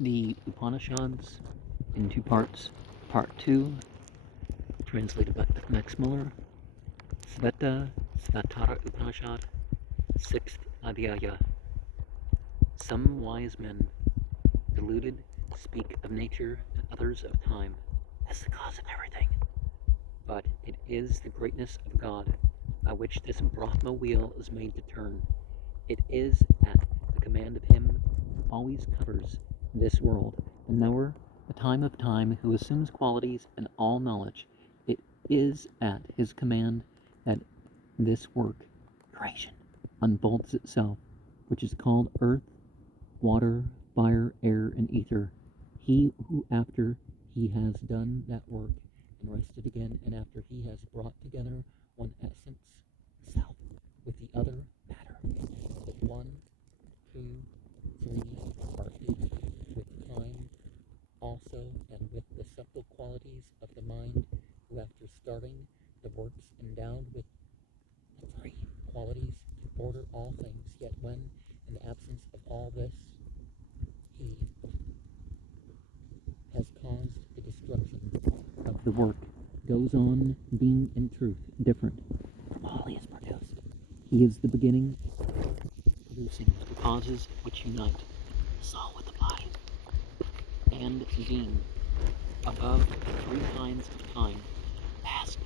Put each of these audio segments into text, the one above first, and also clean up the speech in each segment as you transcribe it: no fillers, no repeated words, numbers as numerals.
the Upanishads in two parts. Part 2, translated by Max Muller, Svetasvatara Upanishad, 6th Adhyaya. Some wise men, deluded, speak of nature and others of time as the cause of everything. But it is the greatness of God by which this Brahma wheel is made to turn. It is at the command of Him who always covers this world, the knower, the time of time, who assumes qualities and all knowledge. It is at His command that this work, creation, unfolds itself, which is called earth, water, fire, air, and ether. He who, after He has done that work and rested again, and after He has brought together one essence, self, with the other, matter, that 1, 2, 3 are each with time also, and with the subtle qualities of the mind, who after starting the works endowed with the 3 qualities to order all things, yet when, in the absence of all this, He has caused the destruction of the work, goes on being in truth different from all He has produced. He is the beginning, producing the causes which unite the soul with the body, and being above the 3 kinds of time, past,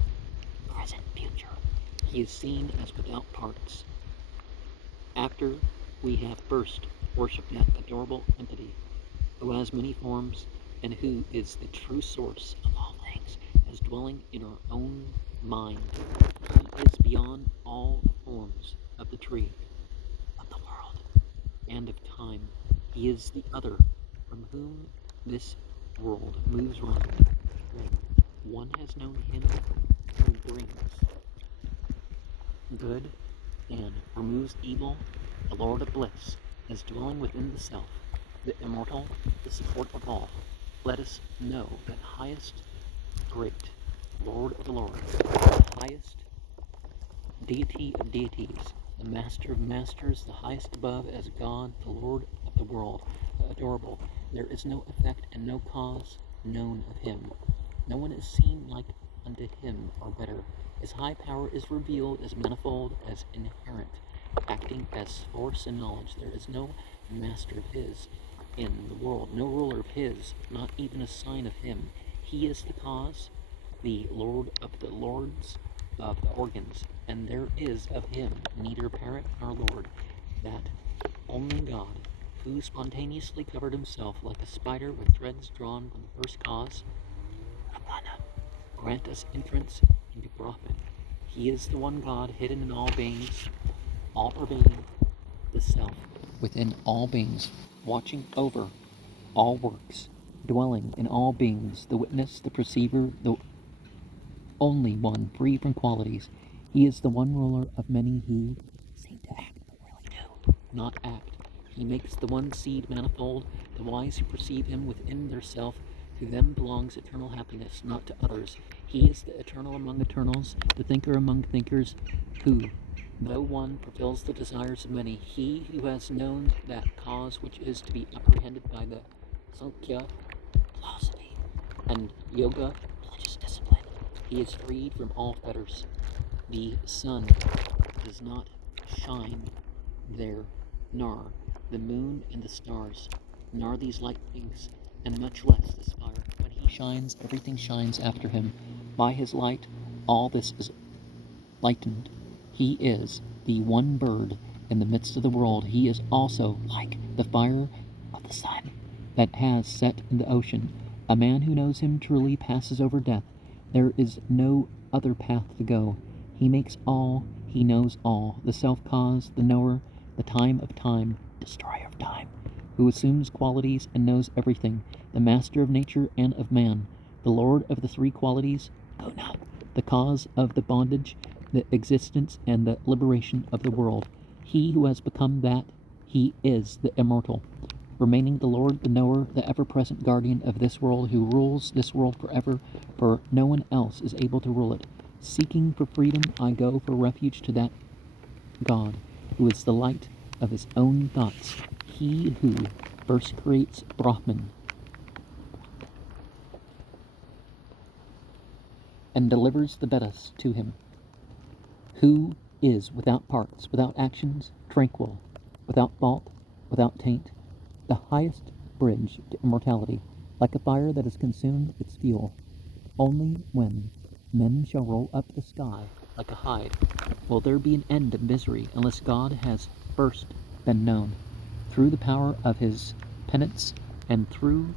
present, future. He is seen as without parts. After we have first worshipped that adorable entity, who has many forms, and who is the true source of all things, as dwelling in our own mind, He is beyond all the forms of the tree, of the world, and of time. He is the other, from whom this world moves round. When one has known Him who brings good and removes evil, the Lord of bliss, as dwelling within the self, the immortal, the support of all, let us know that highest, great, Lord of the Lords, the highest deity of deities, the master of masters, the highest above as God, the Lord of the world, the adorable. There is no effect and no cause known of Him. No one is seen like unto Him or better. His high power is revealed as manifold, as inherent, acting as force and knowledge. There is no master of His in the world, no ruler of His, not even a sign of Him. He is the cause, the Lord of the lords of the organs, and there is of Him neither parent nor lord, that only God, who spontaneously covered Himself like a spider with threads drawn from the first cause, grant us entrance into Brahman. He is the one God, hidden in all beings, all-pervading, the Self, within all beings, watching over all works, dwelling in all beings, the witness, the perceiver, the only one free from qualities. He is the one ruler of many who seem to act but really do not act. He makes the one seed manifold, the wise who perceive Him within their self. To them belongs eternal happiness, not to others. He is the eternal among eternals, the thinker among thinkers, who, though one, fulfills the desires of many. He who has known that cause which is to be apprehended by the Sankhya, philosophy, and Yoga, religious discipline. He is freed from all fetters. The sun does not shine there, nor the moon and the stars, nor these lightnings, and much less this fire. When He shines, everything shines after Him. By His light, all this is lightened. He is the one bird in the midst of the world. He is also like the fire of the sun that has set in the ocean. A man who knows Him truly passes over death. There is no other path to go. He makes all, He knows all, the self-cause, the knower, the time of time, destroyer of time, who assumes qualities and knows everything, the master of nature and of man, the Lord of the 3 qualities, Guna, the cause of the bondage, the existence and the liberation of the world. He who has become that, He is the immortal, remaining the Lord, the knower, the ever-present guardian of this world, who rules this world forever, for no one else is able to rule it. Seeking for freedom, I go for refuge to that God, who is the light of His own thoughts. He who first creates Brahman and delivers the Vedas to him, who is without parts, without actions, tranquil, without fault, without taint, the highest bridge to immortality, like a fire that has consumed its fuel. Only when men shall roll up the sky like a hide will there be an end of misery, unless God has first been known. Through the power of his penance and through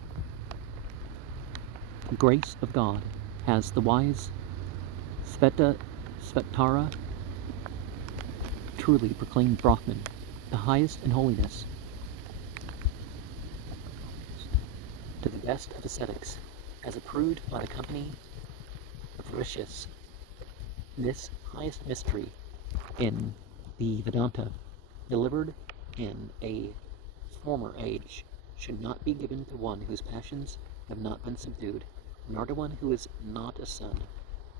the grace of God has the wise Svetasvatara truly proclaimed Brahman, the highest in holiness, to the best of ascetics, as approved by the company of rishis. This highest mystery in the Vedanta, delivered in a former age, should not be given to one whose passions have not been subdued, nor to one who is not a son,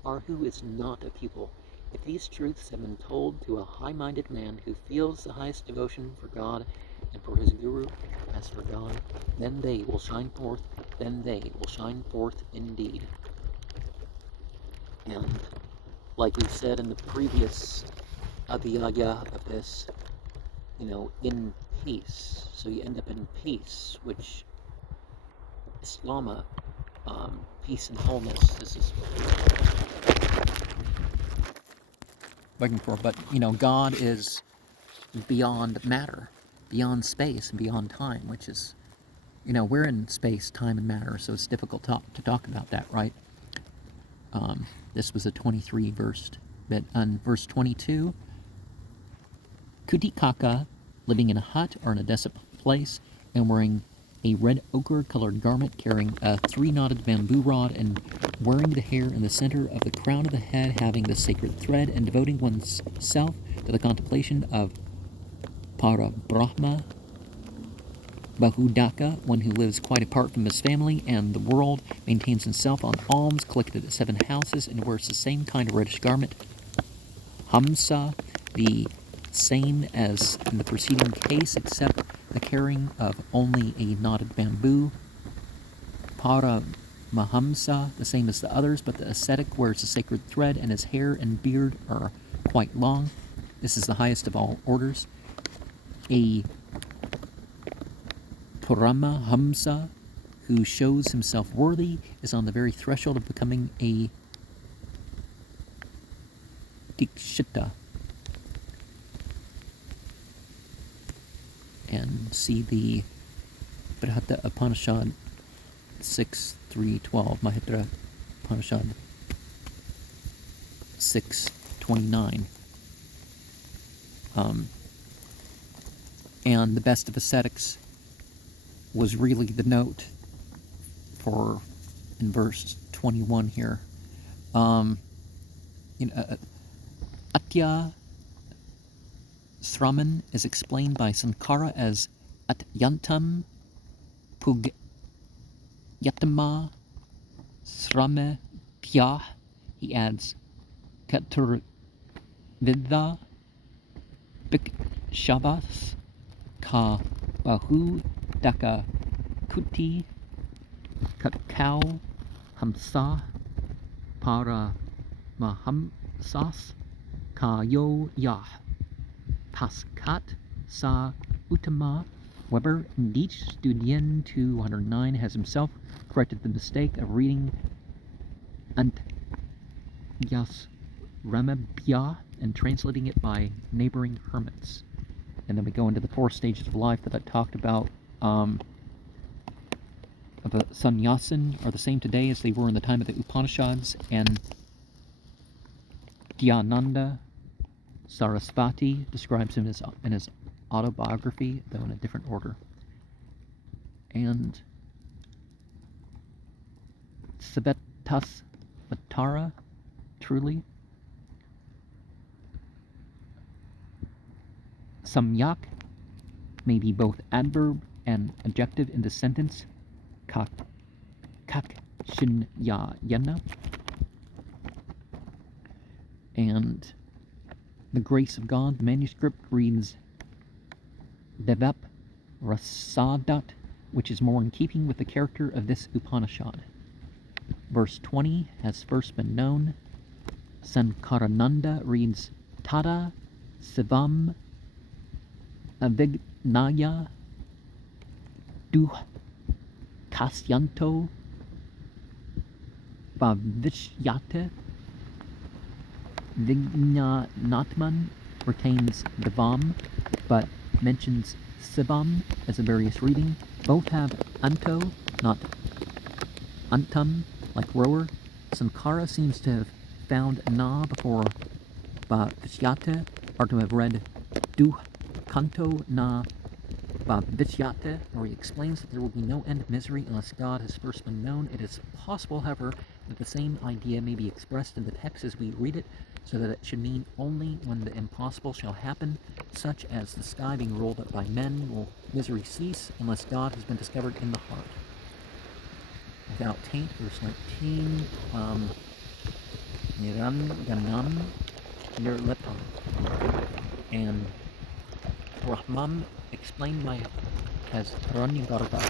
or who is not a pupil. If these truths have been told to a high-minded man who feels the highest devotion for God and for his Guru as for God, then they will shine forth, indeed. And like we said in the previous adhyaya of this, in peace. So you end up in peace, which Islama, peace and wholeness, this is looking for. But, God is beyond matter, beyond space, and beyond time, which is, we're in space, time, and matter, so it's difficult to talk about that, right? This was a 23 verse, but on verse 22, Kutikaka, living in a hut or in a desolate place, and wearing a red ochre-colored garment, carrying a three-knotted bamboo rod, and wearing the hair in the center of the crown of the head, having the sacred thread, and devoting one's self to the contemplation of Parabrahma, Bahudaka, one who lives quite apart from his family and the world, maintains himself on alms collected at 7 houses, and wears the same kind of reddish garment. Hamsa, the same as in the preceding case, except the carrying of only a knotted bamboo. Paramahamsa, the same as the others, but the ascetic wears a sacred thread, and his hair and beard are quite long. This is the highest of all orders. A Paramahamsa, who shows himself worthy, is on the very threshold of becoming a Dikshita. And see the Brihata Upanishad 6.3.12, Mahitra Upanishad 6.29. And the best of ascetics was really the note for in verse 21 here. Atya Sraman is explained by Sankara as Atyantam Pugyatama Srame Pyah. He adds Katur Vidha Bikshavas Ka Bahu Daka Kuti Kakau Hamsa Para Mahamsas Kayo Yah Paskat Sa Utama. Weber, in Studien 209, has himself corrected the mistake of reading Antyas Ramabhya and translating it by neighboring hermits. And then we go into the 4 stages of life that I talked about. Of a sannyasin are the same today as they were in the time of the Upanishads, and Dhyananda Sarasvati describes him in his autobiography, though in a different order. And Svetasvatara, truly. Samyak may be both adverb and adjective in this sentence. Kakshinyayana. And the grace of God, the manuscript reads Devap Rasadat, which is more in keeping with the character of this Upanishad. Verse 20 has first been known. Sankarananda reads Tada Sivam Avignaya Duhkasyanto Bhavishyate. Vijnanatman retains Devam, but mentions Sivam as a various reading. Both have Anto, not Antam, like rower. Sankara seems to have found Na before Bhavishyate, or to have read Duhkanto Na Bhavishyate, where he explains that there will be no end of misery unless God has first been known. It is possible, however, that the same idea may be expressed in the text as we read it, so that it should mean only when the impossible shall happen, such as the sky being rolled up by men, will misery cease unless God has been discovered in the heart. Without taint, verse 19, Niranganam Nirlipam, and Brahman explained by as Hiranyagarbha.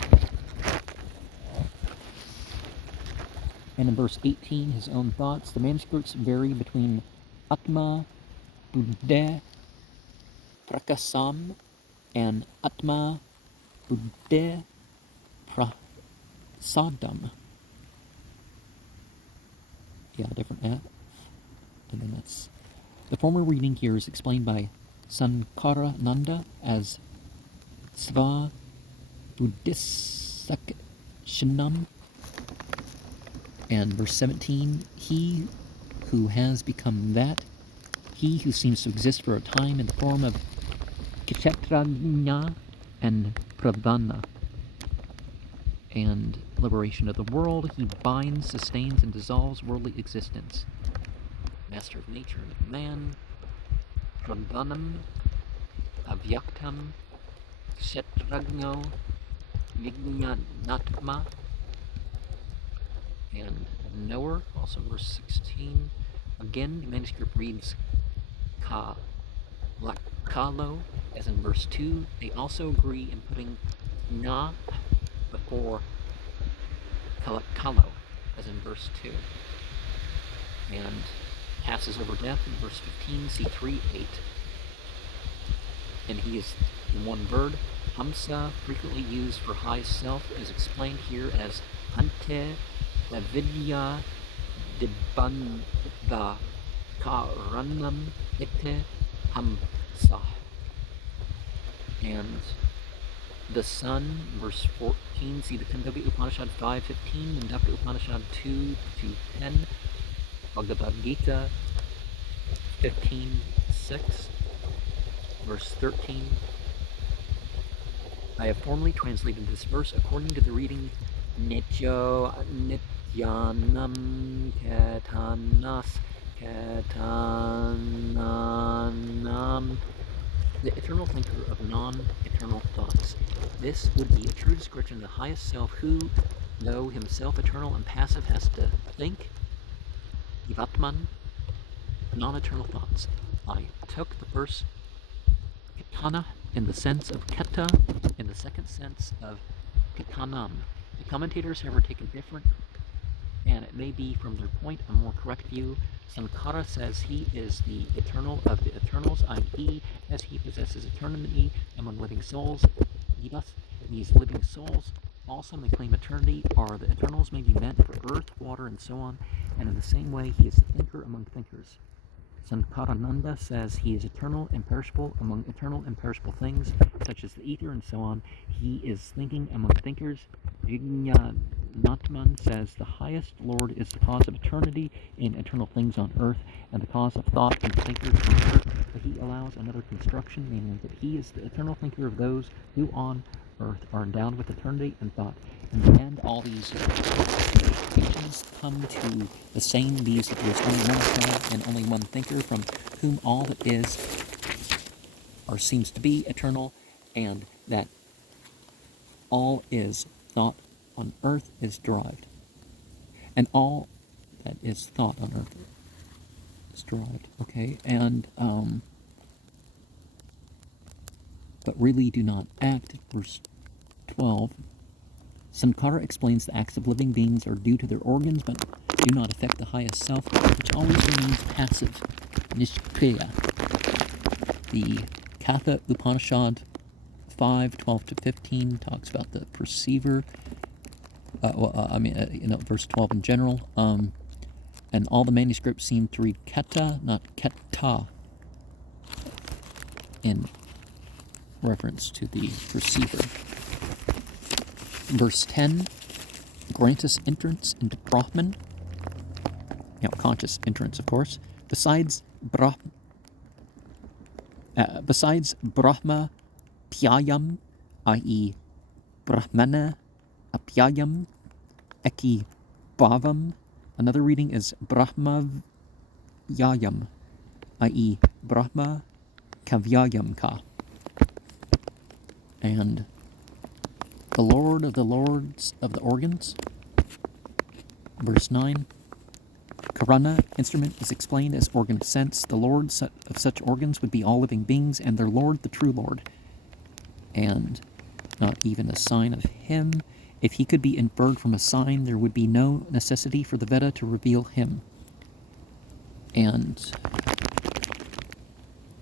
And in verse 18, his own thoughts. The manuscripts vary between Atma Buddha Prakasam and Atma Buddha Prasadam. Yeah, different F. And then that's the former reading here is explained by Sankarananda as Sva Buddhisakshanam. And verse 17, he who has become that, he who seems to exist for a time in the form of Kshetrajna and Pradhana, and liberation of the world, he binds, sustains, and dissolves worldly existence. Master of nature and of man, Pradhanam, Avyaktam, Kshetrajno, Vijnanatma, and knower, also verse 16. Again, the manuscript reads Kalo, as in verse 2. They also agree in putting Na before Kalo, as in verse 2. And passes over death in verse 15, see 3:8. And he is in one bird. Hamsa, frequently used for high self, is explained here as Ante Lavidya Dibanda Karanam Ite Hamsa. And the sun, verse 14, see the Kandavya Upanishad 5:15, Mandaka Upanishad 2:10, Bhagavad Gita 15:6, verse 13. I have formally translated this verse according to the reading Nityo Nityanam Ketanas Ketananam, the eternal thinker of non-eternal thoughts. This would be a true description of the highest self who, though himself eternal and passive, has to think, Jivatman, non-eternal thoughts. I took the first Ketana in the sense of Keta, in the second sense of Ketanam. The commentators have taken different, and it may be from their point a more correct view. Sankara says he is the eternal of the eternals, i.e., as he possesses eternity among living souls. These living souls also may claim eternity, or the eternals may be meant for earth, water, and so on, and in the same way he is the thinker among thinkers. Sankarananda says he is eternal, imperishable among eternal, imperishable things, such as the ether and so on. He is thinking among thinkers. Vijnanatman says the highest Lord is the cause of eternity in eternal things on earth, and the cause of thought in thinkers on earth, but he allows another construction, meaning that he is the eternal thinker of those who on earth are endowed with eternity and thought. In the end, all these teachings come to the same views that there is only one eternal and only one thinker, from whom all that is or seems to be eternal, and that all is thought on earth is derived. And all that is thought on earth is derived. Okay, and but really do not act. Verse 12. Sankara explains the acts of living beings are due to their organs, but do not affect the highest self, which always remains passive. Nishkriya. The Katha Upanishad 5:12-15 talks about the perceiver. Verse 12 in general. And all the manuscripts seem to read keta, not keta, in reference to the perceiver. Verse 10, grant us entrance into Brahman, conscious entrance, of course, besides Brahma Pyayam, i.e. Brahmana Apyayam, Eki Bhavam. Another reading is Brahma Yayam, i.e. Brahma Kavyayam Ka. And the Lord of the Lords of the Organs, verse 9, Karana, instrument, is explained as organ of sense. The lords of such organs would be all living beings, and their Lord, the true Lord. And not even a sign of him. If he could be inferred from a sign, there would be no necessity for the Veda to reveal him. And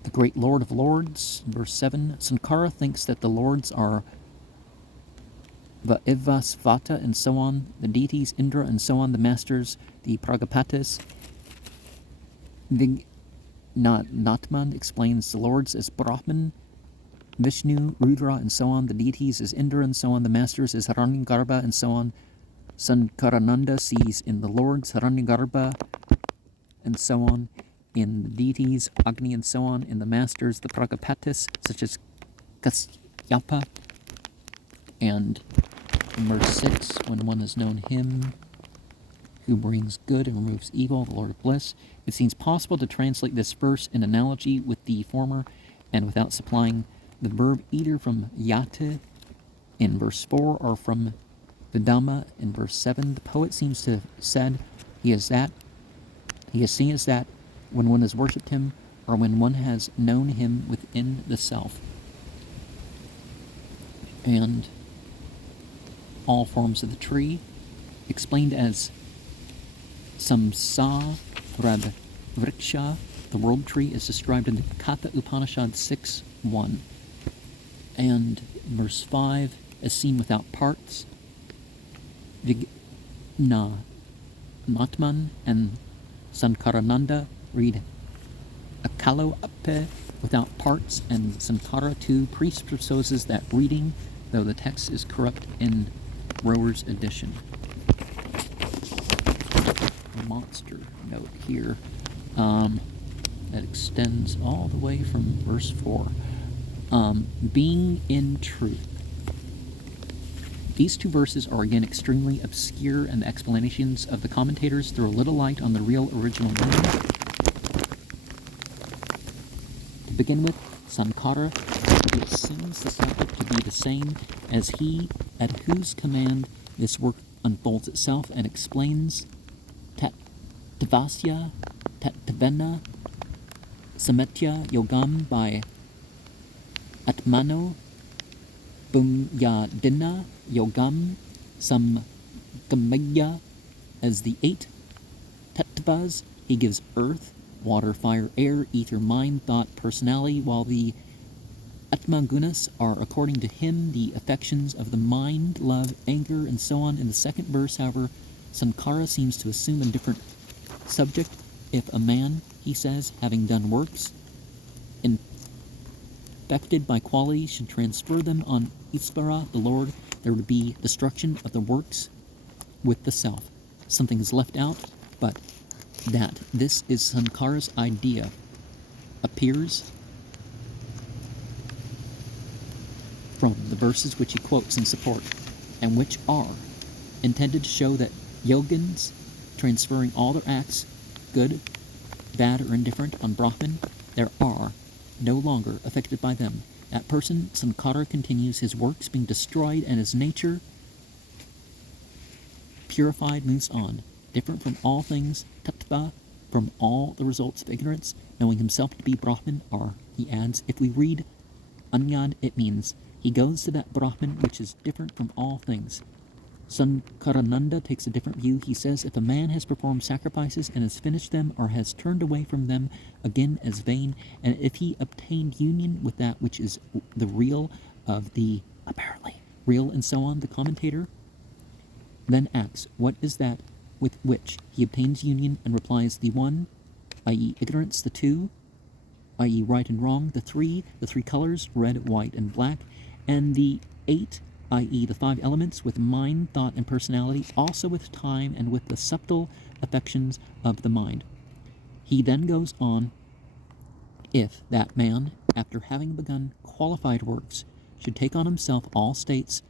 the great Lord of Lords, verse 7, Sankara thinks that the lords are Svetasvatara and so on, the deities, Indra and so on, the masters, the Pragapatis. Natman explains the lords as Brahman, Vishnu, Rudra, and so on, the deities as Indra and so on, the masters as Hiranyagarbha and so on. Sankarananda sees in the lords Hiranyagarbha and so on, in the deities Agni and so on, in the masters the Pragapatis such as Kasyapa. And in verse 6, when one has known him who brings good and removes evil, the Lord of bliss, it seems possible to translate this verse in analogy with the former and without supplying the verb either from yate in verse 4 or from vidama in verse 7. The poet seems to have said he is seen as that when one has worshipped him or when one has known him within the self. And all forms of the tree, explained as Samsa Rab Vriksha, the world tree, is described in the Katha Upanishad 6:1. And verse 5, as seen without parts, Vigna Matman and Sankarananda read Akalo Appe without parts, and Sankara too presupposes that reading, though the text is corrupt in Rower's edition. A monster note here that extends all the way from verse 4. Being in truth. These two verses are again extremely obscure, and the explanations of the commentators throw little light on the real original meaning. To begin with, Sankara, it seems the subject to be the same as he at whose command this work unfolds itself and explains Tatvasya, Tatvena, Sametya Yogam by Atmano, Bunyadina Yogam, Samgamaya as the 8 Tattvas. He gives earth, water, fire, air, ether, mind, thought, personality, while the Atmagunas are, according to him, the affections of the mind, love, anger, and so on. In the second verse, however, Sankara seems to assume a different subject. If a man, he says, having done works, infected by qualities, should transfer them on Isvara, the Lord, there would be destruction of the works with the self. Something is left out, but that this is Sankara's idea appears from the verses which he quotes in support, and which are intended to show that yogins, transferring all their acts, good, bad, or indifferent, on Brahman, there are no longer affected by them. That person, Sankara, continues his works being destroyed, and his nature, purified, moves on, different from all things, tattva, from all the results of ignorance, knowing himself to be Brahman, are, he adds, if we read Anyad, it means he goes to that Brahman which is different from all things. Sankarananda takes a different view. He says if a man has performed sacrifices and has finished them or has turned away from them again as vain, and if he obtained union with that which is the real of the apparently real and so on, the commentator then asks, what is that with which he obtains union, and replies, the one, i.e. ignorance, the two, i.e. right and wrong, the three colors, red, white, and black, and the eight, i.e. the 5 elements, with mind, thought, and personality, also with time and with the subtle affections of the mind. He then goes on, if that man, after having begun qualified works, should take on himself all states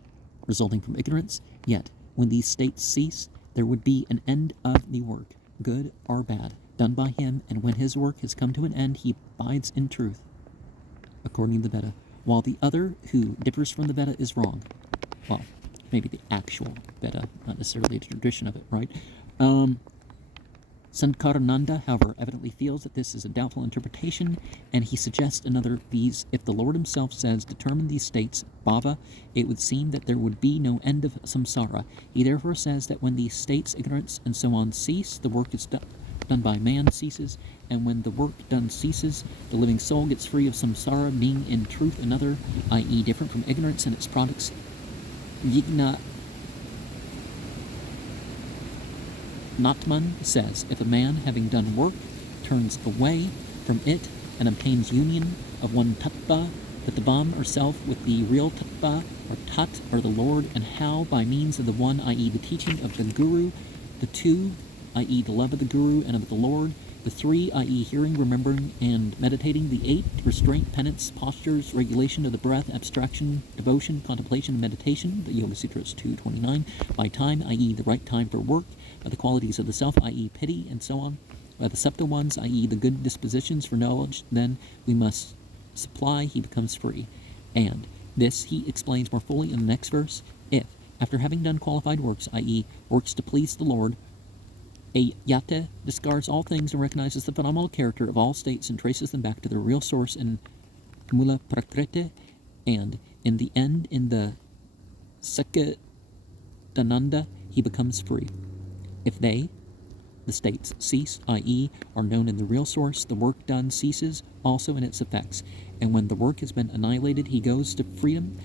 resulting from ignorance, yet when these states cease, there would be an end of the work, good or bad, done by him, and when his work has come to an end, he abides in truth, according to the Veda, while the other, who differs from the Veda, is wrong. Well, maybe the actual Veda, not necessarily the tradition of it, right? Sankarananda, however, evidently feels that this is a doubtful interpretation, and he suggests another, viz. If the Lord himself says, determine these states, bhava, it would seem that there would be no end of samsara. He therefore says that when these states, ignorance, and so on cease, the work is done by man ceases, and when the work done ceases, the living soul gets free of samsara, being in truth another, i.e. different from ignorance and its products. Yigna Natman says, if a man, having done work, turns away from it and obtains union of one tattva, tattvam or self, with the real tattva or tat or the Lord, and how by means of the one, i.e. the teaching of the Guru, the two, i.e. the love of the Guru and of the Lord, the three, i.e. hearing, remembering, and meditating, the 8, restraint, penance, postures, regulation of the breath, abstraction, devotion, contemplation, and meditation, the Yoga Sutras 229, by time, i.e. the right time for work, by the qualities of the self, i.e. pity, and so on, by the subtle ones, i.e. the good dispositions for knowledge, then we must supply, he becomes free. And this he explains more fully in the next verse. If, after having done qualified works, i.e. works to please the Lord, a yate discards all things and recognizes the phenomenal character of all states and traces them back to their real source in Muller Prakriti, and in the end, in the Sakadananda, he becomes free. If they, the states, cease, i.e. are known in the real source, the work done ceases also in its effects, and when the work has been annihilated, he goes to freedom,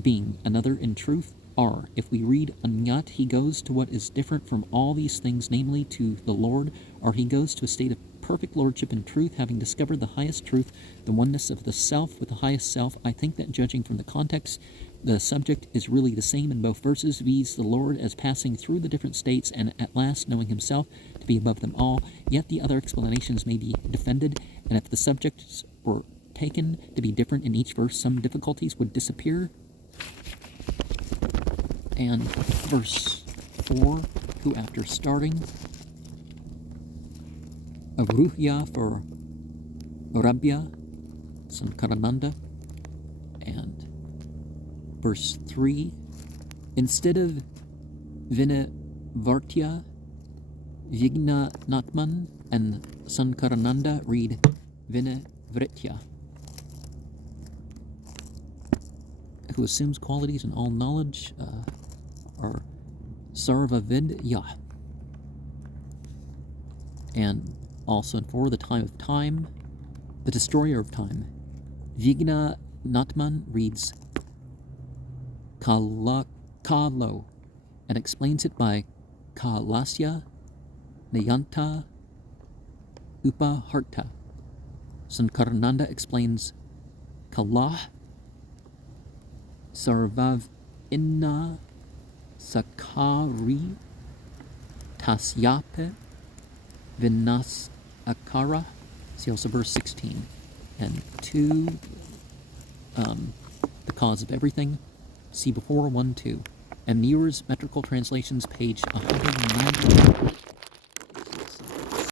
being another in truth. Or, if we read Anyat, he goes to what is different from all these things, namely to the Lord, or he goes to a state of perfect lordship in truth, having discovered the highest truth, the oneness of the self with the highest self. I think that judging from the context, the subject is really the same in both verses, viz. The Lord as passing through the different states and at last knowing himself to be above them all, yet the other explanations may be defended, and if the subjects were taken to be different in each verse, some difficulties would disappear. And verse 4, who after starting Avruhya for Rabya, Sankarananda, and verse 3, instead of Vinavartya, Vigna Natman, and Sankarananda, read Vinavritya, who assumes qualities in all knowledge, are Sarvavidya. And also for the time of time, the destroyer of time, Vigna Natman reads Kalo and explains it by Kalasya Nayanta Upaharta. Sankarananda explains Kalah Sarvav Inna Sakari Tasyape Vinas Akara. See also verse 16. And 2, the cause of everything. See before 1-2. And Mueller's metrical translations, page 190.